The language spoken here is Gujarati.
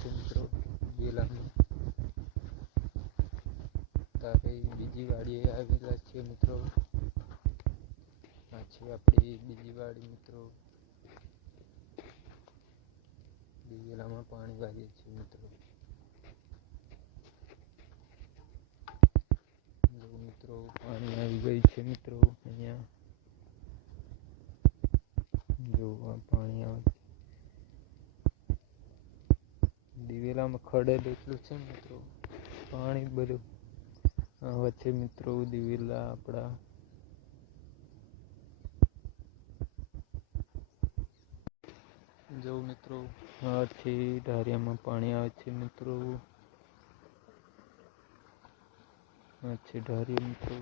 છે મિત્રો દિવેલામાં. તારે બીજી વાડીએ આવેલા છે મિત્રો. આ છે આપણી બીજી વાડી મિત્રો. દિવેલામાં પાણી વાળીએ છીએ મિત્રો. જો મિત્રો પાણી આવી ગયું છે મિત્રો. અહીંયા જો આ પાણી આવે છે. દિવેલામાં ખડેલ એટલું છે મિત્રો. પાણી બધું આવે છે મિત્રો. દિવેલા આપણા જો મિત્રો આ છે ઢારિયામાં પાણી આવે છે મિત્રો. આ છે ઢારિયા મિત્રો.